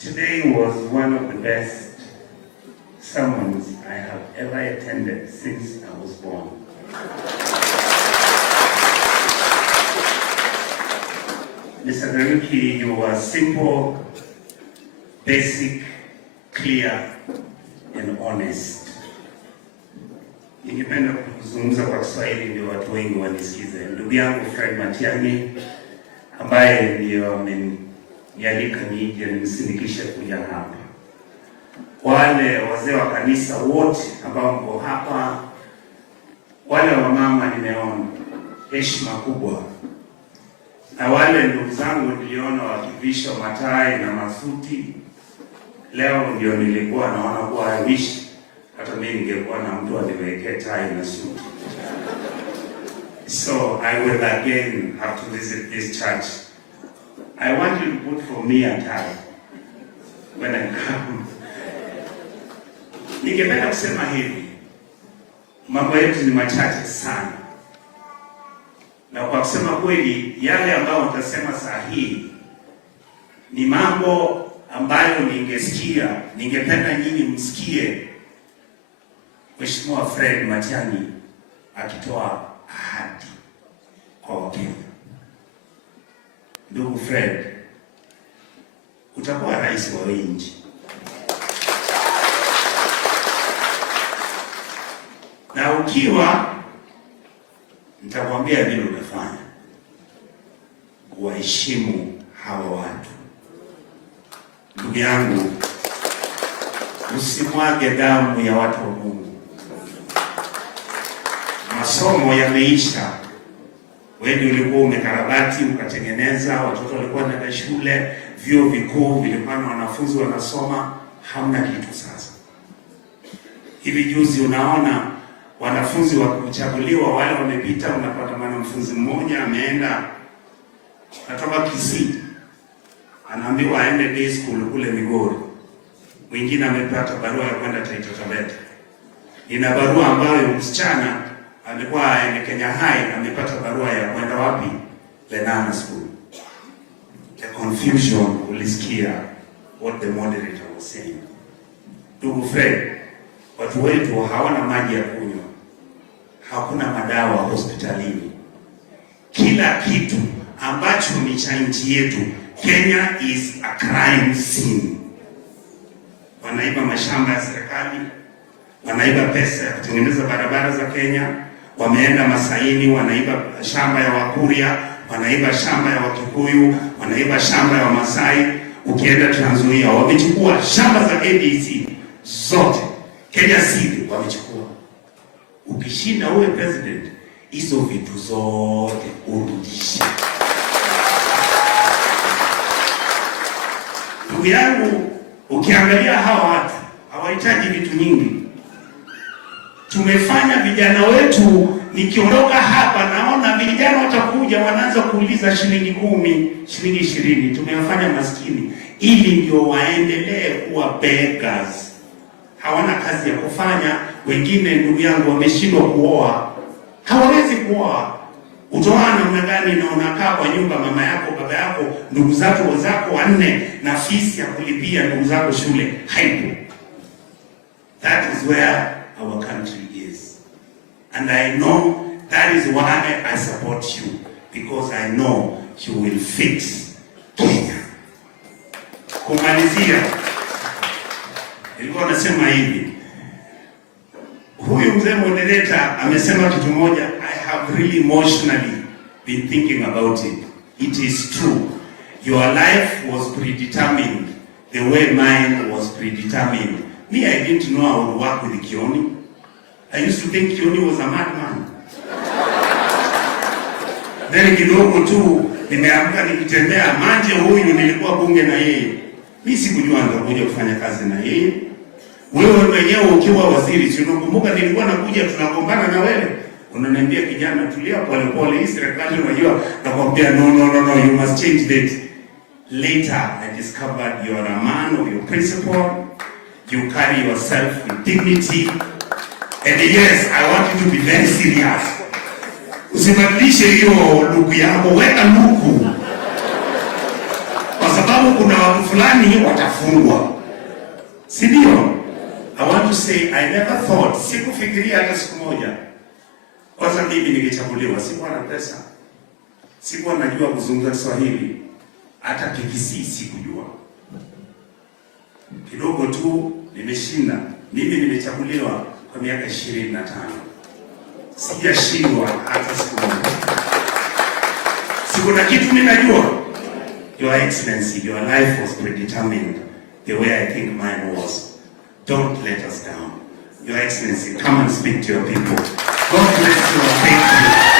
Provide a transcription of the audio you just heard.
Today was one of the best sermons I have ever attended since I was born. Mr. Garuki, you were simple, basic, clear, and honest. Ningependa kuzungumza kwa Kiswahili ndio watu wengi wanisikize. Ndugu yangu Fred Matiang'i ambaye ndio amenialika nije nimsindikishe kuja hapa. Wale wazee wa kanisa wote ambao mko hapa, wale wa mama nimeona heshima kubwa. Na wale ndugu zangu niliona wakivisha matai na masuti. Leo ndio nilikuwa naona kuwa I wish hata mimi ningekuwa na mtu aliweke tai na suti. So I will again have to visit this church. I want you to put for me a tie when I come. Ningependa kusema hivi, mambo yetu ni machache sana. Na kwa kusema kweli, yale ambayo utasema saa hii ni mambo ambayo ningependa nyinyi msikie Mheshimiwa Fred Matiang'i akitoa ahadi kwa Wakenya. Ndugu Fred, utakuwa rais wa nchi. Na ukiwa, nitakwambia vile utafanya kuwaheshimu hawa watu. Ndugu yangu, usimwage damu ya watu wa Mungu. Masomo yameisha. Wewe ulikuwa umekarabati, ukatengeneza, watoto walikuwa wanaenda shule, vyuo vikuu vilikuwa na wanafunzi wanasoma, hamna kitu sasa. Hivi juzi unaona wanafunzi wakuchaguliwa wale wamepita, unapata mwanafunzi mmoja ameenda natoka Kisii, anaambiwa aende day school kule Migori. Mwingine amepata barua ya kwenda Taita Taveta. Ina barua ambayo msichana alikuwa aende Kenya High, amepata barua ya kwenda wapi? Lenana School. The confusion, ulisikia what the moderator was saying. Ndugu Fred, watu wetu hawana maji ya kunywa. Hakuna madawa hospitalini. Kila kitu ambacho ni cha nchi yetu, Kenya is a crime scene. Wanaiba mashamba ya serikali, wanaiba pesa ya kutengeneza barabara za Kenya, wameenda Masaini, wanaiba shamba ya Wakuria, wanaiba shamba ya Wakikuyu, wanaiba shamba ya Wamasai. Ukienda Trans Nzoia, wamechukua shamba za ABC zote. Kenya Seed wamechukua. Ukishinda uwe president, hizo vitu zote urudishe. Ndugu yangu, ukiangalia hawa watu hawahitaji vitu nyingi. Tumefanya vijana wetu, nikiondoka hapa naona vijana watakuja wanaanza kuuliza shilingi 10, shilingi 20. Tumewafanya maskini ili ndio waendelee kuwa beggars. Hawana kazi ya kufanya. Wengine ndugu yangu wameshindwa kuoa. Hawawezi kuoa. Utaoa namna gani na unakaa kwa nyumba mama yako, baba yako, ndugu zako wazako wanne na fees ya kulipia ndugu zako shule haipo. That is where our country is. And I know that is why I support you, because I know you will fix Kenya. Kumalizia, nilikuwa nasema hivi. Huyu mzee moderator amesema kitu moja, I have really emotionally been thinking about it. It is true. Your life was predetermined the way mine was predetermined. Me, I didn't know I would work with Kioni. I used to think Kioni was a madman. Then kidogo tu nimeamka nikitembea manje, huyu nilikuwa bunge na yeye. Mimi sikujua nitakuja kufanya kazi na yeye. Wewe mwenyewe ukiwa waziri, si unakumbuka nilikuwa nakuja tunagombana na wewe? Unaniambia kijana tulia pole pole, hii serikali unajua, nakwambia no, you must change that. Later I discovered you are a man of your principle. You carry yourself with dignity. And yes, I want you to be very serious. Usibadilishe hiyo luku yako, weka luku. Kwa sababu sababu kuna watu fulani watafungwa, si ndio? I want to say I never thought, sikufikiria hata siku moja. Kwanza mimi ningechaguliwa, sikuwa na pesa, sikuwa najua kuzungumza Kiswahili, hata PPC sikujua, kidogo tu nimeshinda. Mimi nimechaguliwa kwa miaka 25, sijashindwa hata siku moja. Sikuna kitu mimi najua. Your Excellency, your life was predetermined the way I think mine was. Don't let us down. Your Excellency, come and speak to your people. God bless you and thank you.